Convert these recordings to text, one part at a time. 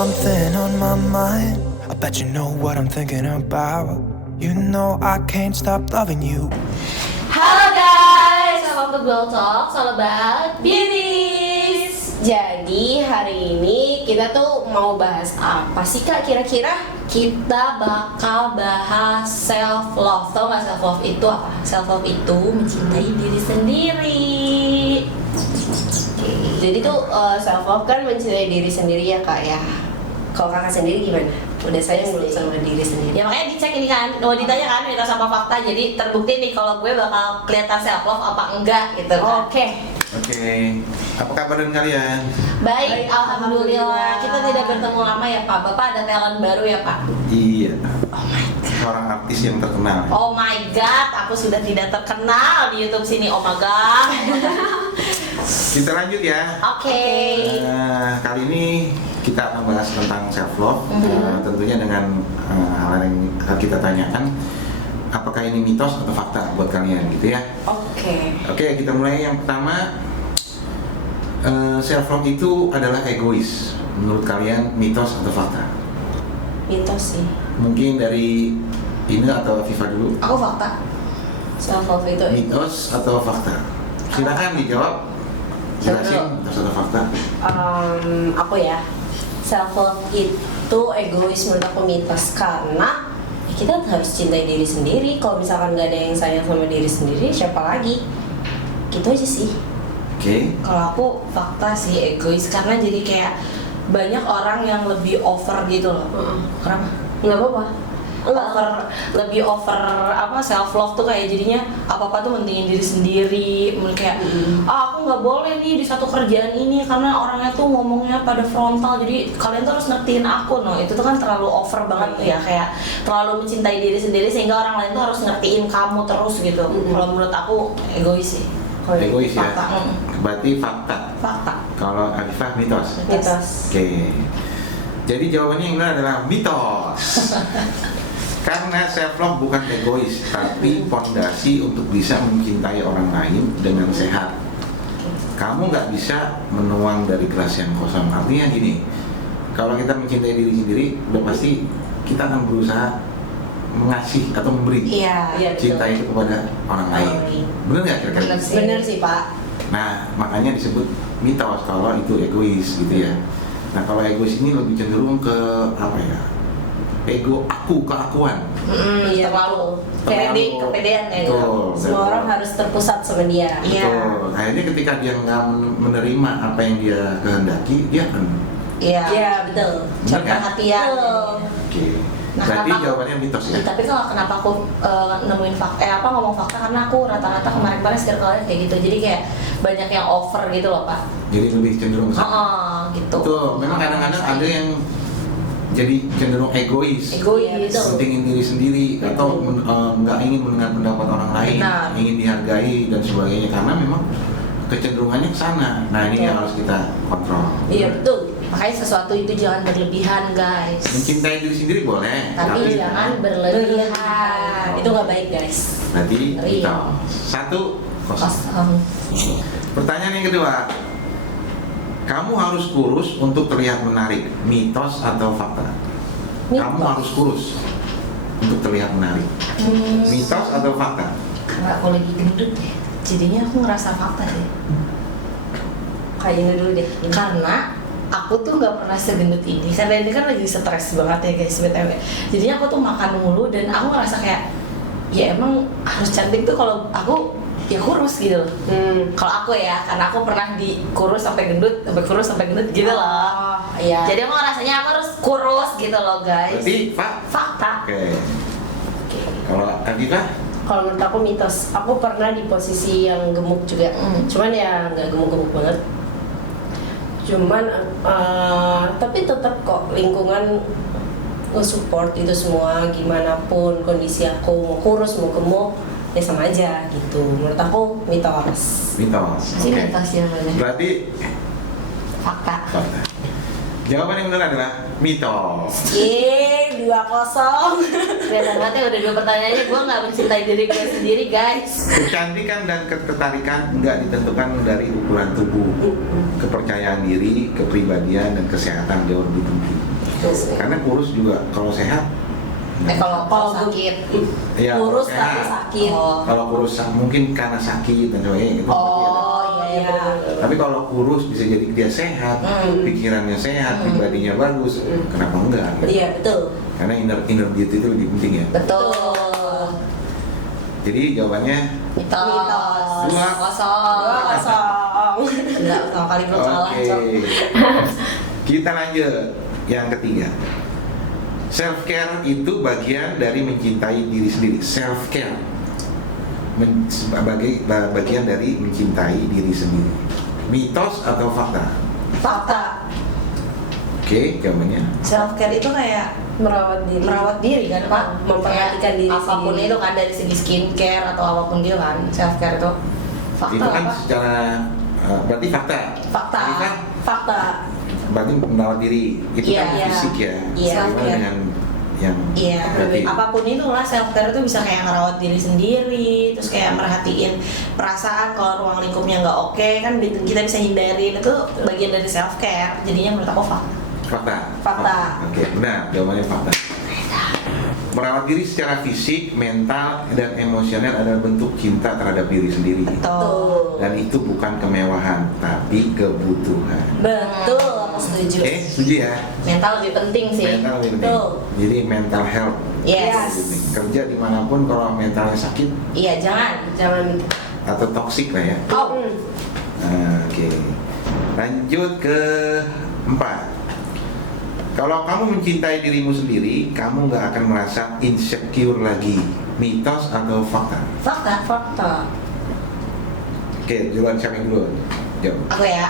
something on my mind. I bet you know what I'm thinking about. You know I can't stop loving you. Halo guys, welcome to Glow Talk, all about beauties. Jadi hari ini kita tuh mau bahas apa sih Kak? Kira-kira kita bakal bahas self love. Tau gak self love itu apa? Self love itu mencintai diri sendiri. Jadi tuh self love kan mencintai diri sendiri ya Kak ya. Kalau Kakak sendiri gimana? Udah sayang belum sama diri sendiri? Ya makanya dicek ini kan, mau ditanya kan mitos sama fakta. Jadi terbukti nih kalau gue bakal kelihatan self love apa enggak gitu kan. Oke, apa kabar dengan kalian? Baik, alhamdulillah. Kita tidak bertemu lama ya Pak. Bapak ada talent baru ya Pak? Iya. Oh my god. Seorang artis yang terkenal. Oh my god, aku sudah tidak terkenal di YouTube sini. Oh my god. Kita lanjut ya. Oke. Kali ini kita akan bahas tentang self love. Tentunya dengan hal yang akan kita tanyakan, apakah ini mitos atau fakta buat kalian gitu ya? Oke, kita mulai yang pertama. Self love itu adalah egois. Menurut kalian mitos atau fakta? Mitos sih. Mungkin dari Ina atau Viva dulu. Aku fakta. Self love itu Mitos atau fakta? Silakan dijawab. Jelasin mitos atau fakta. Aku ya. Self love itu egois menurut aku mitos karena kita harus cintai diri sendiri. Kalau misalkan nggak ada yang sayang sama diri sendiri, siapa lagi? Gitu aja sih. Oke. Kalau aku fakta sih egois karena jadi kayak banyak orang yang lebih over gitu loh. Kenapa? Nggak apa-apa. Lebih over apa self love tuh kayak jadinya apa-apa tuh mentingin diri sendiri. Kayak aku nggak boleh nih di satu kerjaan ini karena orangnya tuh ngomongnya pada frontal. Jadi kalian tuh harus ngertiin aku. Itu tuh kan terlalu over banget tuh ya, kayak terlalu mencintai diri sendiri sehingga orang lain tuh harus ngertiin kamu terus gitu. Kalau menurut aku egois sih. Egois ya? Fakta. Berarti fakta. Fakta. Kalau Arifah mitos. Mitos. Oke. Jadi jawabannya yang benar adalah mitos. Karena self love bukan egois, tapi fondasi untuk bisa mencintai orang lain dengan sehat. Kamu nggak bisa menuang dari gelas yang kosong. Artinya gini, kalau kita mencintai diri sendiri, udah pasti kita akan berusaha mengasih atau memberi cinta itu kepada orang lain. Bener nggak kira-kira? Bener sih Pak. Nah, makanya disebut mitos kalau itu egois gitu ya. Nah, kalau egois ini lebih cenderung ke apa ya? Ego, keakuan. Terlalu kepedean kayak gitu. Semua orang harus terpusat sama dia. Betul. Akhirnya ketika dia nggak menerima apa yang dia kehendaki, dia akan. Iya, betul. Cari perhatian. Oke. Nah, berarti jawabannya mitos ya. Tapi kalau kenapa aku nemuin fakta, ngomong fakta karena aku rata-rata kemarin circle-nya kayak gitu. Jadi kayak banyak yang over gitu loh Pak. Jadi lebih cenderung sama. Gitu. Betul. Memang kadang-kadang ada yang jadi cenderung egois, pentingin diri sendiri atau nggak ingin mendengar pendapat orang lain, ingin dihargai dan sebagainya karena memang kecenderungannya ke sana. Nah ini yang harus kita kontrol. Iya betul. Makanya sesuatu itu jangan berlebihan guys. Mencintai diri sendiri boleh, tapi jangan berlebihan. Itu nggak baik guys. Berarti kita 1-0. Pertanyaan yang kedua. Kamu harus kurus untuk terlihat menarik, mitos atau fakta? Mitos. Kamu harus kurus untuk terlihat menarik, mitos atau fakta? Karena aku lagi gendut ya, jadinya aku ngerasa fakta sih. Kayak ini dulu deh. Karena aku tuh nggak pernah segendut ini. Karena ini kan lagi stres banget ya guys, btw. Jadinya aku tuh makan mulu dan aku ngerasa kayak, ya emang harus cantik tuh kalau aku ya kurus gitu loh. Kalau aku ya, karena aku pernah dikurus sampai gendut, gitu loh. Iya. Jadi aku rasanya aku harus kurus gitu loh guys. Berarti fakta. Oke. Kalau Agifah? Kalau menurut aku mitos. Aku pernah di posisi yang gemuk juga. Cuman ya nggak gemuk-gemuk banget. Cuman tapi tetap kok lingkungan nge-support itu semua, gimana pun kondisi aku, mau kurus mau gemuk ya sama aja gitu. Menurut aku mitos. Mitos. Sih mitos ya. Berarti fakta. Jawaban yang benar adalah mitos. 2-0. Kelihatan banget ya udah 2 pertanyaannya gue nggak mencintai diri gue sendiri guys. Kecantikan dan ketertarikan nggak ditentukan dari ukuran tubuh. Kepercayaan diri, kepribadian, dan kesehatan jauh lebih penting. Karena kurus juga kalau sehat. Kalau sakit. Ya, Kurus kalau tapi sehat. sakit. Kalau kurus mungkin karena sakit dan sebagainya gitu. Iya. Tapi kalau kurus bisa jadi dia sehat, pikirannya sehat, pribadinya bagus. Kenapa enggak? Gitu. Iya, betul. Karena inner beauty itu lebih penting ya. Betul. Jadi jawabannya Mitos. 2-0. 2-0. Enggak, sama kali gue kalah, Oke. Cok. Kita lanjut yang ketiga. Self care itu bagian dari mencintai diri sendiri. Self care sebagai bagian dari mencintai diri sendiri. Mitos atau fakta? Fakta. Oke, jawabannya. Self care itu kayak merawat diri kan Pak, Memperhatikan Kayak diri apapun sendiri. itu kan dari segi skincare atau apapun gitu kan. Self care itu fakta Itu kan apa? secara berarti fakta. Fakta. Tadi kan Fakta. berarti merawat diri itu Iya, kan iya. fisik ya. Iya, Gimana self-care. dengan yang Iya, berarti apapun itu lah self care itu bisa kayak ngerawat diri sendiri, terus kayak merhatiin perasaan kalau ruang lingkupnya nggak oke kan kita bisa hindarin, itu bagian dari self care. Jadinya menurut aku fakta. fakta. Fakta. Oke, benar. Jawabannya fakta. Merawat diri secara fisik, mental, dan emosional adalah bentuk cinta terhadap diri sendiri. Betul. Dan itu bukan kemewahan, tapi kebutuhan. Betul, aku setuju. Oke, setuju ya? Mental lebih penting sih. Mental lebih penting. Betul. Jadi mental health. Yes. Kerja dimanapun kalau mentalnya sakit Iya, jangan. Jangan. atau toksik lah ya. Oh. Nah, oke. Lanjut ke 4. Kalau kamu mencintai dirimu sendiri, kamu nggak akan merasa insecure lagi. Mitos atau fakta? Fakta. Fakta. Oke, duluan siapa yang duluan? Jawab. Aku ya.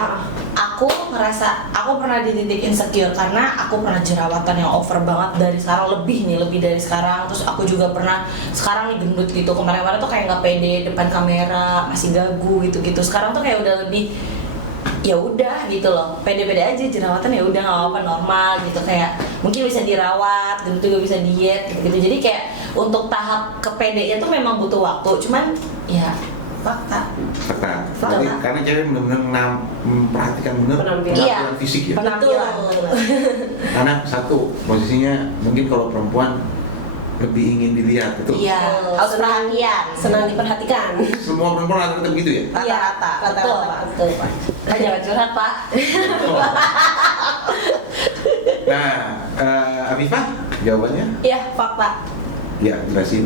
Aku ngerasa aku pernah di titik insecure karena aku pernah jerawatan yang over banget dari sekarang, lebih dari sekarang. Terus aku juga pernah sekarang nih gendut gitu. Kemarin-kemarin tuh kayak nggak pede depan kamera, masih gagu gitu-gitu. Sekarang tuh kayak udah lebih ya udah gitu loh, pede-pede aja, jerawatan ya udah nggak apa-apa, normal gitu, kayak mungkin bisa dirawat, gendut juga bisa diet gitu, jadi kayak untuk tahap kepedean tuh memang butuh waktu, cuman ya fakta. Fakta. Fakta. Jadi, karena cewek benar-benar memperhatikan benar Penampilan. penampilan fisik ya. Penampilan. Karena satu posisinya mungkin kalau perempuan lebih ingin dilihat itu. Iya, harus perhatian. Senang diperhatikan. Semua perempuan rata-rata begitu ya. Rata-rata. Betul, Pak. Betul, Pak. Jangan curhat, Pak. Nah, Afifah jawabannya? Iya, fakta. Ya, jelasin.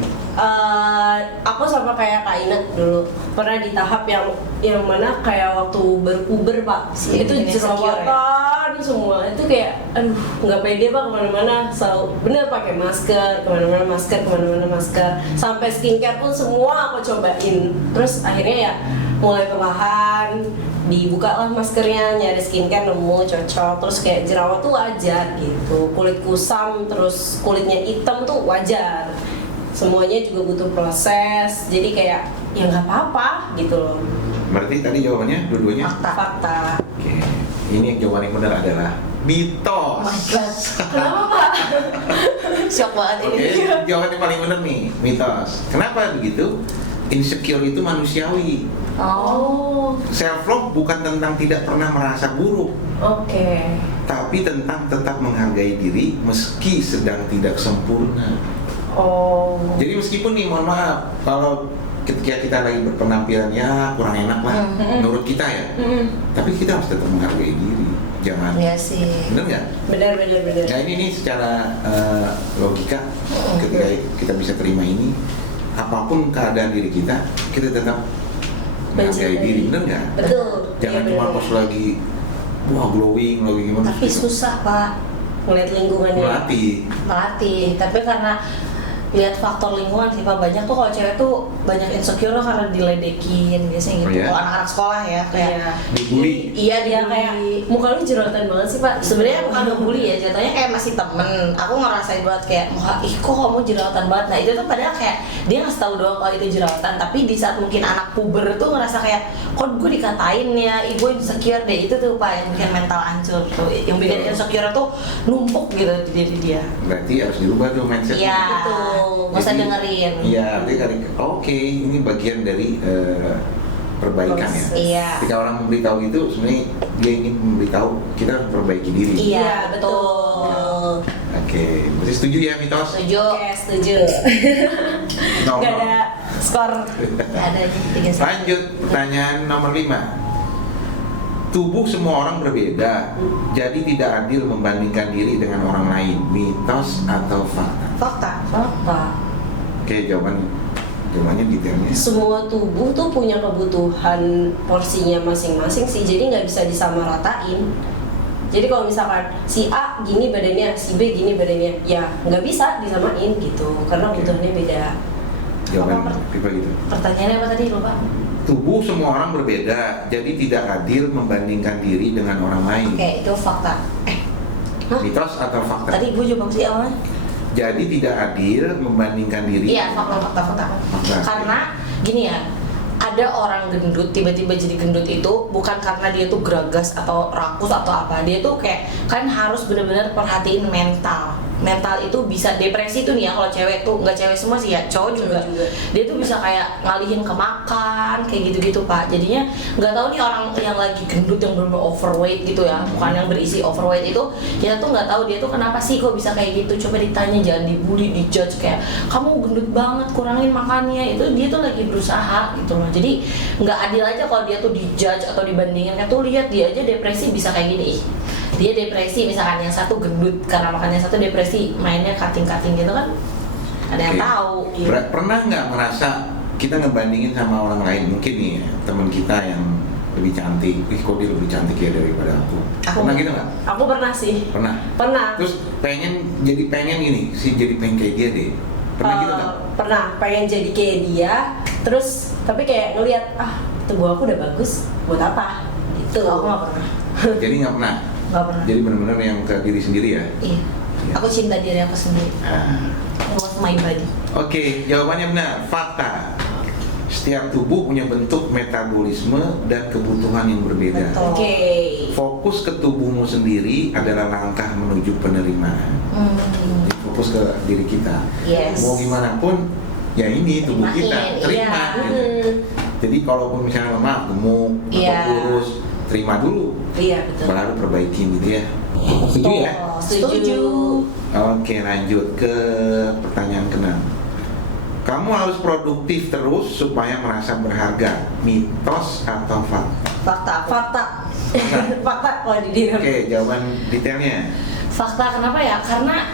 Aku sama kayak Kak Ina dulu pernah di tahap yang mana kayak waktu berpuber Pak, Si itu bikin insecure jerawatan semua, itu kayak aduh nggak pede Pak, kemana-mana selalu bener pakai masker, kemana-mana masker, sampai skincare pun semua aku cobain. Terus akhirnya ya mulai perlahan dibuka lah maskernya, nyari skincare nemu cocok, terus kayak jerawat tuh wajar gitu, kulit kusam terus kulitnya hitam tuh wajar, semuanya juga butuh proses, jadi kayak ya nggak apa-apa gitu loh. Berarti tadi jawabannya dua-duanya? Fakta. Oke. Ini yang jawaban yang benar adalah mitos. Oh my God. Kenapa Pak? Shock banget Oke, ini. jawaban yang paling benar nih, mitos. Kenapa begitu? Insecure itu manusiawi. Oh. Self love bukan tentang tidak pernah merasa buruk, Oke. tapi tentang tetap menghargai diri meski sedang tidak sempurna. Oh. Jadi meskipun nih, mohon maaf, kalau ketika kita lagi berpenampilan ya kurang enak lah, menurut kita ya, tapi kita harus tetap menghargai diri. Jangan, Iya sih. bener nggak? Benar. Nah ini secara logika, ketika kita bisa terima ini, apapun keadaan diri kita tetap menghargai Mencintai. diri, bener nggak? Betul. Jangan Iya, cuma benar. pas lagi wah glowing gimana. Tapi susah, Pak. Ngeliat lingkungannya. Melatih. Melatih, tapi karena lihat faktor lingkungan sih Pak. Banyak tuh kalau cewek tuh banyak insecure karena diledekin biasanya gitu. Oh, iya? Kalau anak-anak sekolah ya kayak Dibully. Iya dia kayak muka lu jerotan banget sih Pak. sebenarnya bukan ngebully ya, jatuhnya kayak masih temen. Aku ngerasain banget kayak, ih kok kamu jerawatan banget. Nah itu tuh padahal kayak dia ngasih tahu doang kalau itu jerawatan, tapi di saat mungkin anak puber tuh ngerasa kayak, kok gue dikatain ya, gue insecure deh. Itu tuh Pak yang bikin mental hancur tuh, yang bikin insecure tuh numpuk gitu di diri dia. Berarti harus dirubah tuh mindset. Iya, Betul. nggak usah dengerin. Iya, berarti oke, ini bagian dari perbaikan ya. Iya. Ketika orang memberitahu itu, sebenarnya dia ingin memberitahu kita harus perbaiki diri. Iya, betul. Oke, berarti setuju ya mitos? Setuju. Oke, setuju. Nomor. Gak ada skor. Nggak ada aja 3-1. Lanjut, pertanyaan nomor 5. Tubuh semua orang berbeda, jadi tidak adil membandingkan diri dengan orang lain. Mitos atau fakta? Fakta. Oke, jawabannya detailnya. Semua tubuh tuh punya kebutuhan porsinya masing-masing sih, jadi nggak bisa disamaratain. Jadi kalau misalkan si A gini badannya, si B gini badannya, ya nggak bisa disamain gitu, karena kebutuhannya beda. Jawaban Pipa gitu. Pertanyaannya apa tadi lupa? Tubuh semua orang berbeda, jadi tidak adil membandingkan diri dengan orang lain. Oke, itu fakta. Hah? Mitos atau fakta? Tadi gue jawab sih awalnya. Jadi tidak adil membandingkan diri. Iya, fakta. Fakta. Karena gini ya, ada orang gendut tiba-tiba jadi gendut itu bukan karena dia tuh geragas atau rakus atau apa. Dia tuh kayak kan harus benar-benar perhatiin mental. Mental itu bisa depresi tuh nih ya, kalau cewek tuh, nggak cewek semua sih ya, cowok juga. Dia tuh bisa kayak ngalihin ke makan kayak gitu-gitu Pak. Jadinya nggak tahu nih orang yang lagi gendut yang bener-bener overweight gitu ya, bukan yang berisi overweight itu, kita tuh nggak tahu dia tuh kenapa sih kok bisa kayak gitu. Coba ditanya, jangan dibully, dijudge kayak kamu gendut banget, kurangin makannya. Itu dia tuh lagi berusaha gitu loh. Jadi nggak adil aja kalau dia tuh dijudge atau dibandingin. Kayak tuh lihat dia aja depresi bisa kayak gini. Dia depresi misalkan, yang satu gendut karena makannya, satu depresi mainnya cutting gitu kan, ada yang tahu. Pernah nggak merasa kita ngebandingin sama orang lain, mungkin nih teman kita yang lebih cantik, kok dia lebih cantik ya daripada aku. Pernah gitu nggak? Aku pernah sih. Pernah. Terus pengen gini sih, jadi pengen kayak dia deh. Pernah gitu nggak? Pernah, pengen jadi kayak dia. Terus tapi kayak ngelihat, tubuh aku udah bagus, buat apa? Gitu. Aku nggak pernah. Jadi nggak pernah. Nggak pernah. Jadi benar-benar yang ke diri sendiri ya. Iya. Aku cinta diri aku sendiri. I love my body. Oke, jawabannya benar. Fakta. Setiap tubuh punya bentuk metabolisme dan kebutuhan yang berbeda. Betul. Oke. Fokus ke tubuhmu sendiri adalah langkah menuju penerimaan. Jadi fokus ke diri kita. Yes. Mau gimana pun, ya ini tubuh Terimain, kita, terima. iya. Gitu. Jadi kalaupun misalnya lemah, gemuk, Iya. atau kurus, terima dulu, Iya betul. baru perbaikin gitu ya. Setuju ya? Setuju. Oke, lanjut ke pertanyaan ke-6. Kamu harus produktif terus supaya merasa berharga. Mitos atau fakta? Fakta. Fakta kalau di diri. Oke, jawaban detailnya. Fakta kenapa ya? Karena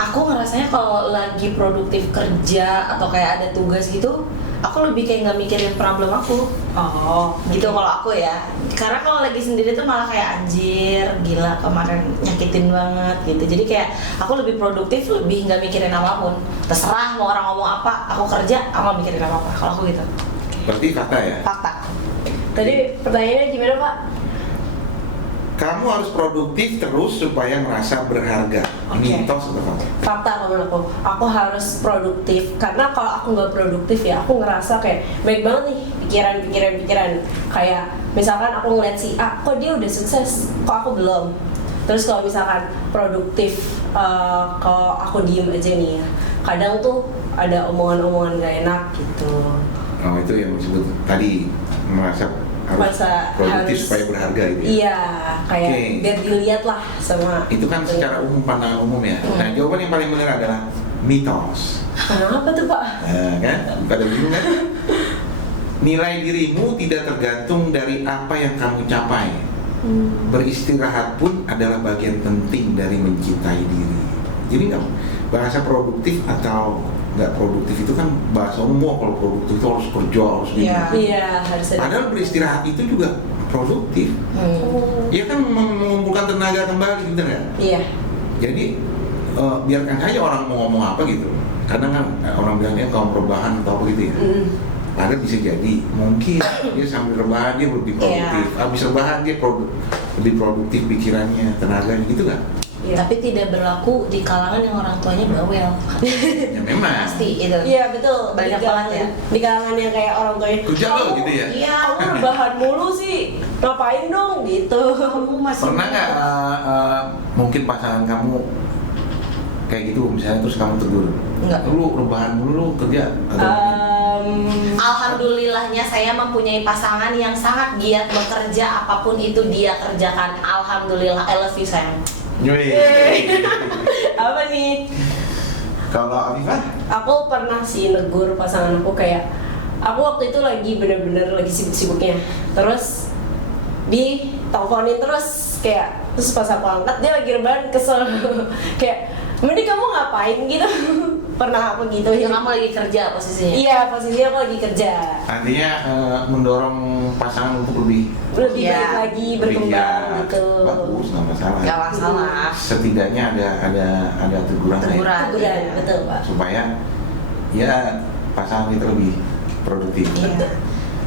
aku ngerasanya kalau lagi produktif kerja atau kayak ada tugas gitu, aku lebih kayak nggak mikirin problem aku. Oh, Gitu kalau aku ya. Karena kalau lagi sendiri tuh malah kayak anjir, gila kemarin nyakitin banget gitu. Jadi kayak aku lebih produktif, lebih nggak mikirin apapun. Terserah mau orang ngomong apa, aku kerja, aku nggak mikirin apa-apa. Kalau aku gitu. Berarti fakta ya? Fakta. Tadi pertanyaannya gimana Pak? Kamu harus produktif terus supaya merasa berharga. Oke. Mitos atau fakta? Fakta kalau aku harus produktif, karena kalau aku nggak produktif ya aku ngerasa kayak baik banget nih pikiran kayak misalkan aku ngeliat si A, kok dia udah sukses, kok aku belum. Terus kalau misalkan produktif, kalau aku diem aja nih ya, kadang tuh ada omongan-omongan gak enak gitu. Oh, itu yang disebut tadi, merasa harus produktif supaya berharga gitu ya? Iya, kayak Oke. biar dilihat lah sama. Itu kan secara umum, pandangan umum ya. Nah, jawaban yang paling benar adalah mitos. Kenapa tuh Pak? Kan? Pada bingung kan? Nilai dirimu tidak tergantung dari apa yang kamu capai. Beristirahat pun adalah bagian penting dari mencintai diri. Jadi nggak, bahasa produktif atau nggak produktif itu kan bahasa umum. Kalau produktif itu harus kerja, harus gini. Iya, harus ada. Padahal beristirahat itu juga produktif. Ya kan mengumpulkan tenaga kembali, bener ya? Iya. Jadi biarkan aja orang mau ngomong apa gitu. Kadang kan orang bilangnya kaum rebahan atau apa gitu ya. Padahal bisa jadi mungkin dia sambil rebahan dia lebih produktif. Habis rebahan dia lebih produktif pikirannya, tenaganya gitu kan? Iya. Tapi tidak berlaku di kalangan yang orang tuanya bawel. Ya memang. Pasti itu. Iya betul. Banyak banget ya. Di kalangan yang kayak orang tuanya. Kerja lo gitu ya. Iya. Kamu rebahan mulu sih. Ngapain dong gitu. Kamu masih Pernah nggak mungkin pasangan kamu kayak gitu misalnya terus kamu tegur? Enggak. Lu rebahan mulu lu kerja atau Alhamdulillahnya saya mempunyai pasangan yang sangat giat bekerja apapun itu dia kerjakan. Alhamdulillah, I love you sayang. Apa nih? Kalau Afifah? Aku pernah sih negur pasangan aku kayak aku waktu itu lagi bener-bener lagi sibuk-sibuknya. Terus diteleponin terus terus pas aku angkat dia lagi rebahan, kesel. Kayak mending kamu ngapain gitu. Pernah aku gitu Itu kamu lagi kerja posisinya. Iya, posisinya aku lagi kerja. Artinya mendorong pasangan untuk lebih Lebih Iya. baik lagi berkembang giat. gitu. Bagus, nggak masalah. Gak masalah. Setidaknya ada teguran lah ya. Teguran. Teguran, Iya. betul Pak. Supaya ya pasangan kita lebih produktif. Iya.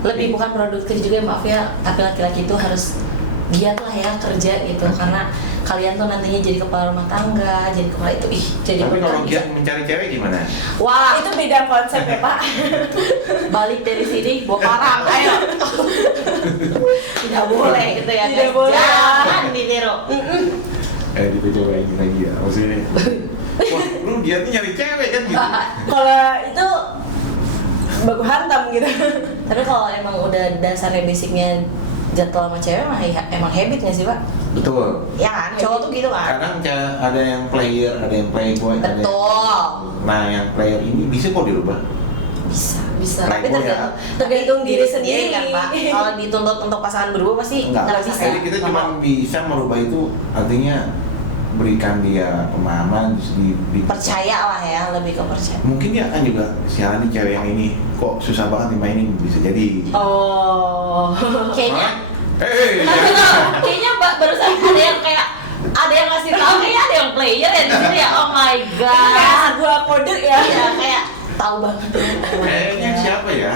Lebih bukan produktif juga maaf ya, tapi laki-laki itu harus giat lah ya kerja gitu, karena kalian tuh nantinya jadi kepala rumah tangga, jadi kepala itu jadi Tapi kalau bisa. giat mencari cewek gimana? Wah, Itu beda konsep ya Pak. balik dari sini bawa parang, ayo. Tidak boleh gitu ya. Tidak guys. boleh. Jangan ditiru. Kita cobain lagi ya, maksudnya. Wah, lu giatnya nyari cewek kan gitu. Kalau itu baku hantam gitu. Tapi kalau emang udah dasarnya basicnya jadwal sama cewek emang habit nggak sih Pak? Betul. Ya kan, cowok tuh gitu kan. Kadang ada yang player, ada yang playboy, ada yang... Betul. Nah, yang player ini bisa kok dirubah. Bisa. Tapi Playboy tergantung, ya. Tergantung diri sendiri. kan Pak. Kalau dituntut untuk pasangan berubah pasti Enggak. nggak bisa. Jadi kita Nggak cuma mau. bisa merubah itu artinya berikan dia pemahaman, terus Percaya lah ya, lebih ke percaya. Mungkin dia kan juga sialan nih cewek yang ini kok susah banget dimainin, bisa jadi. Oh. Kayaknya Hah? Mbak barusan ada yang kayak ada yang ngasih tahu kayaknya ada yang player ya di sini ya. Oh my god. Kayak sebuah kode ya. Iya kayak tahu banget. Kayaknya siapa ya?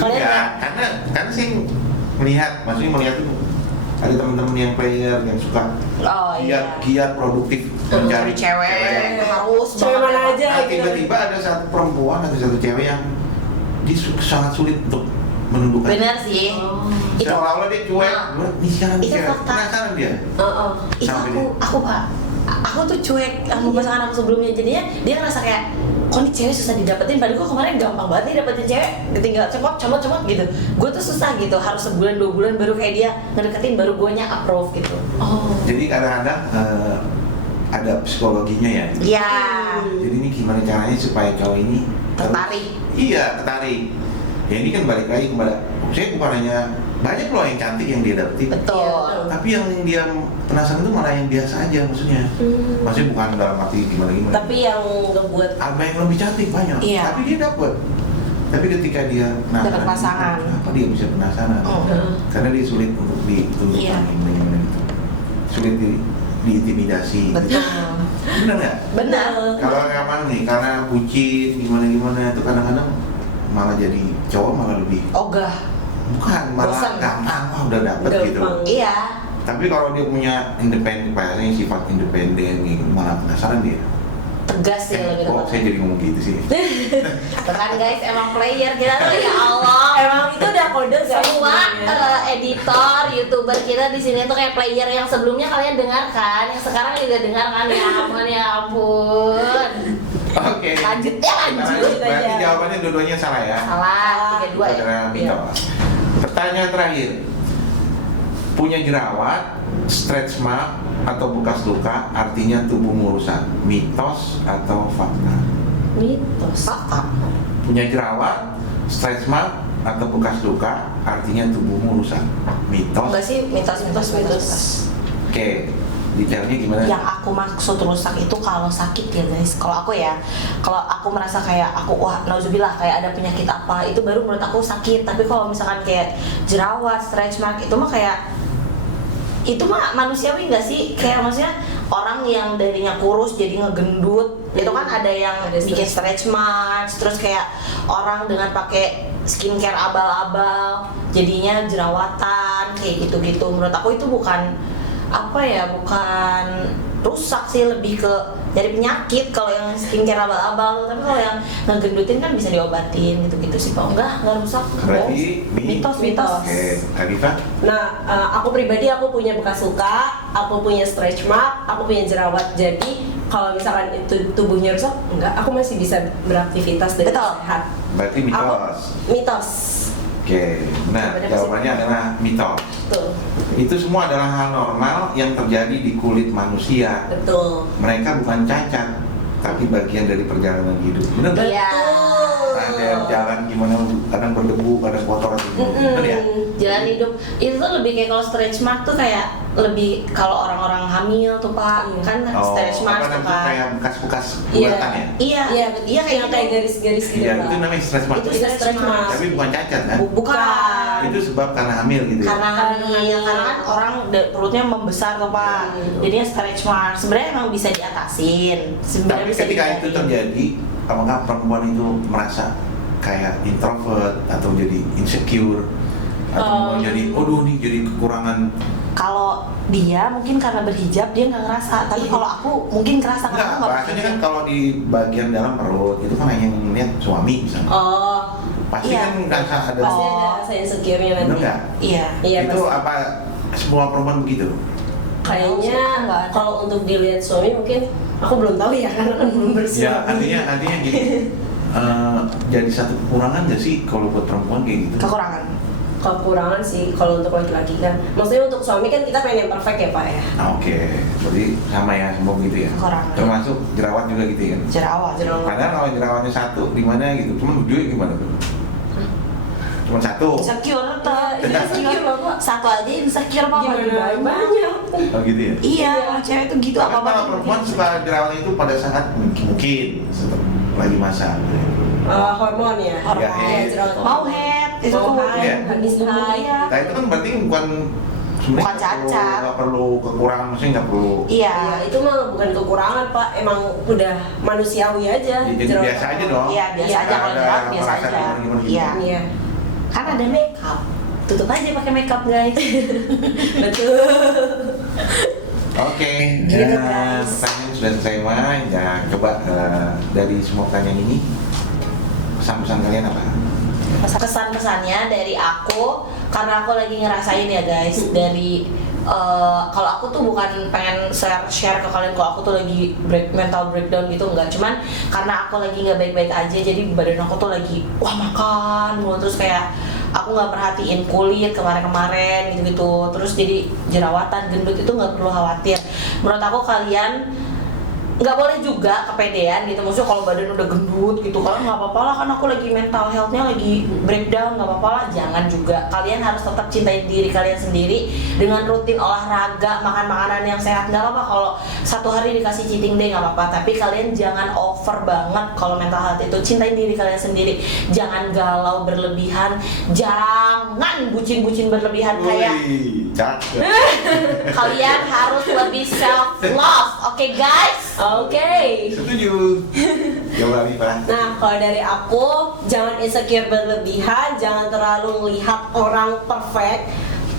Kalian Enggak, karena sih maksudnya melihat itu ada teman-teman yang player yang suka Oh giat iya. produktif mencari Cewek harus Cewek banget mana ya, Pak. aja. Nah, tiba-tiba ada satu perempuan atau satu cewek yang dia sangat sulit untuk menundukkan. Bener sih. Itu Seolah-olah dia cuek, Nah, nih sialan itu cewek. fakta. Penasaran dia. itu Sampai aku Pak. Aku tuh cuek sama pasangan aku sebelumnya, jadinya dia ngerasa kayak kok nih cewek susah didapetin, padahal gue kemarin gampang banget nih dapetin cewek, tinggal comot gitu. Gue tuh susah gitu, harus sebulan 2 bulan baru kayak dia ngedeketin, baru guanya approve gitu. Oh. Jadi kadang-kadang ada psikologinya ya. Iya. Jadi ini gimana caranya supaya cowok ini Tertarik. Iya, tertarik. Ya ini kan balik lagi kepada saya bukan hanya banyak loh yang cantik yang dia dapetin. Betul. Tapi yang dia penasaran itu malah yang biasa aja maksudnya. Maksudnya bukan dalam arti gimana-gimana. Tapi yang ngebuat Ada yang lebih cantik banyak, Iya. tapi dia dapat. Tapi ketika dia Dapat pasangan. kenapa dia bisa penasaran? Karena dia sulit untuk ditundukkan, Iya. gimana gitu. Sulit diintimidasi. Betul. Gitu. Benar nggak? Benar. Kalau emang nih karena bucin gimana itu kadang-kadang malah jadi cowok malah lebih Ogah. bukan malah Bosan. gampang udah dapet gitu. Gampang. Iya. Tapi kalau dia punya independen, pacarnya sifat independen gitu, malah penasaran dia. Tegas sih lebih Kok tepat. saya jadi ngomong gitu sih? Bukan guys, emang player kita tuh ya Allah. emang itu udah kode guys. Semua sebenarnya. editor, youtuber kita di sini tuh kayak player yang sebelumnya kalian dengarkan, yang sekarang juga dengarkan ya ampun ya ampun. Oke. Lanjut ya, lanjut Berarti aja. jawabannya dua-duanya salah ya. Salah, 3-2 ya. Saudara mitos. Pertanyaan terakhir. Punya jerawat, stretch mark, atau bekas luka artinya tubuhmu rusak. Mitos atau fakta? Mitos. Fakta. Punya jerawat, stretch mark, atau bekas luka artinya tubuhmu rusak. Mitos. Enggak sih, mitos. Oke. Detailnya gimana? Yang aku maksud rusak itu kalau sakit ya guys. Kalau aku ya, kalau aku merasa kayak aku wah nauzubillah kayak ada penyakit apa, itu baru menurut aku sakit. Tapi kalau misalkan kayak jerawat, stretch mark itu mah kayak itu mah manusiawi nggak sih? Kayak maksudnya orang yang darinya kurus jadi ngegendut. Itu kan ada yang Ada bikin stretch marks, terus kayak orang dengan pakai skincare abal-abal jadinya jerawatan kayak gitu-gitu. Menurut aku itu bukan bukan rusak sih, lebih ke dari penyakit kalau yang skincare abal-abal. Tapi kalau yang ngegendutin kan bisa diobatin gitu-gitu sih Pak. Enggak rusak. Berarti mitos. Oke, Arifah? Nah, aku pribadi aku punya bekas luka, aku punya stretch mark, aku punya jerawat. Jadi kalau misalkan itu tubuhnya rusak, enggak, aku masih bisa beraktivitas dengan Betul. sehat. Berarti mitos. Mitos. Oke, nah jawabannya adalah mitos. Betul. Itu semua adalah hal normal yang terjadi di kulit manusia. Betul. Mereka bukan cacat, tapi bagian dari perjalanan hidup. Benar nggak? Iya. Ada jalan gimana, kadang berdebu, kadang kotor, benar ya? Jalan hidup itu tuh lebih kayak kalau stretch mark tuh kayak lebih kalau orang-orang hamil tuh Pak, kan stretch mark apa tuh namanya, kan. kayak bekas-bekas Iya. bulatan ya? Iya, Iya, kayak yang kayak garis-garis gitu. Iya, Pak. itu namanya stretch mark. Itu Itu stretch mark. Tapi bukan cacat kan? bukan. Itu sebab karena hamil gitu ya? Karena hamil, karena kan orang perutnya membesar tuh Pak, jadinya stretch mark. Sebenarnya emang bisa diatasin. Sebenarnya Tapi bisa ketika itu dihindari. terjadi, apakah perempuan itu merasa kayak introvert atau jadi insecure atau mau jadi, nih jadi kekurangan? Kalau dia mungkin karena berhijab dia nggak ngerasa, tapi kalau aku mungkin ngerasa karena aku Enggak, nggak bahasanya kan berhijab. kalau di bagian dalam perut itu kan hanya ngeliat suami misalnya. Oh, Pasti iya. kan merasa ada. pasti ada rasa insecure-nya nanti. Bener nggak? Iya. Iya, Itu pasti. apa semua perempuan begitu? Kayaknya Nggak ada. kalau untuk dilihat suami mungkin aku belum tahu ya karena kan belum bersih. Ya artinya gini, jadi satu kekurangan nggak sih kalau buat perempuan kayak gitu? Kekurangan sih kalau untuk laki-laki kan. Maksudnya untuk suami kan kita pengen yang perfect ya Pak ya. Nah, oke, jadi sama ya semua gitu ya. Kekurangan. Termasuk jerawat juga gitu ya. Jerawat. Padahal kalau jerawatnya satu di mana gitu, cuma duit gimana tuh? Cuma satu. Insecure tuh. Iya, insecure, Bapak. Satu aja insecure Pak. Gimana banyak. Oh gitu ya. Iya, cewek tuh gitu Karena apa kalau perempuan suka jerawat itu pada saat mungkin lagi masa. Hormon ya. Hormon. Ya, Iya, jerawat Mau hormon. head itu Mau tuh. haid, Iya. habis haid. Iya. Nah itu kan berarti bukan sebenarnya Bukan cacat. nggak perlu kekurangan, maksudnya nggak perlu. Iya. Iya, itu mah bukan kekurangan Pak, emang udah manusiawi aja. Jadi jerawat biasa aja hormon. dong. Iya, biasa Iya, aja kalau ada jerawat biasa merasa aja. gimana-gimana gitu. Iya. Iya. Kan ada makeup. Tutup aja pakai makeup guys. Betul. Oke, Gitu, ya, guys. pertanyaan sudah selesai Mai. Ya, coba dari semua pertanyaan ini pesan-pesan kalian apa? Kesan-pesannya dari aku, karena aku lagi ngerasain ya guys, dari kalau aku tuh bukan pengen share ke kalian kalau aku tuh lagi mental breakdown gitu, enggak, cuman karena aku lagi nggak baik-baik aja, jadi badan aku tuh lagi makan mulu, terus kayak aku nggak perhatiin kulit kemarin-kemarin gitu-gitu, terus jadi jerawatan, gendut, itu nggak perlu khawatir. Menurut aku kalian nggak boleh juga kepedean gitu, maksudnya kalau badan udah gendut gitu, kalau nggak apa-apa lah, kan aku lagi mental healthnya lagi breakdown, nggak apa-apa lah, jangan juga. Kalian harus tetap cintai diri kalian sendiri dengan rutin olahraga, makan makanan yang sehat, nggak apa-apa kalau satu hari dikasih cheating day, nggak apa-apa, tapi kalian jangan over banget kalau mental health itu. Cintai diri kalian sendiri, jangan galau berlebihan, jangan bucin-bucin berlebihan, kayak Wih, cakep. kalian harus lebih self love, oke guys? Oke. Setuju. Coba Viva. Nah, kalau dari aku, jangan insecure berlebihan, jangan terlalu melihat orang perfect.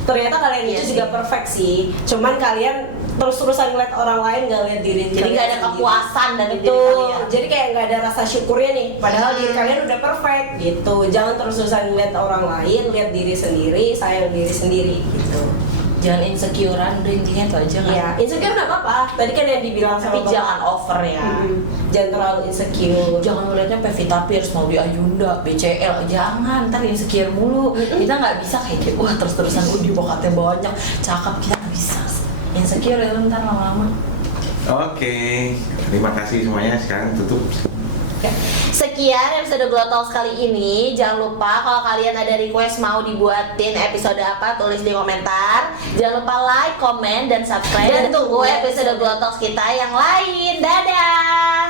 Ternyata kalian Iya itu sih. juga perfect sih. Cuman kalian terus-terusan ngeliat orang lain, gak lihat diri Jadi kalian nggak ada sendiri. kepuasan dari diri Betul. kalian. Jadi kayak nggak ada rasa syukurnya nih. Padahal diri kalian udah perfect gitu. Jangan terus-terusan ngeliat orang lain, lihat diri sendiri, sayang diri sendiri gitu. Jangan insecurean, udah intinya itu aja kan. Iya, insecure nggak apa-apa. Tadi kan yang dibilang Tapi sama Bapak. jangan over ya. Jangan terlalu insecure. Jangan melihatnya Pevita Pierce mau di Ayunda, BCL, jangan, ntar insecure mulu. Kita nggak bisa kayak gitu, wah terus-terusan di bokatnya banyak, cakep, kita nggak bisa. Insecure ya ntar lama-lama. Oke, terima kasih semuanya. Sekarang tutup. Sekian episode Glow Talks kali ini. Jangan lupa kalau kalian ada request mau dibuatin episode apa, tulis di komentar. Jangan lupa like, comment, dan subscribe. Dan tunggu episode Glow Talks kita yang lain. Dadah!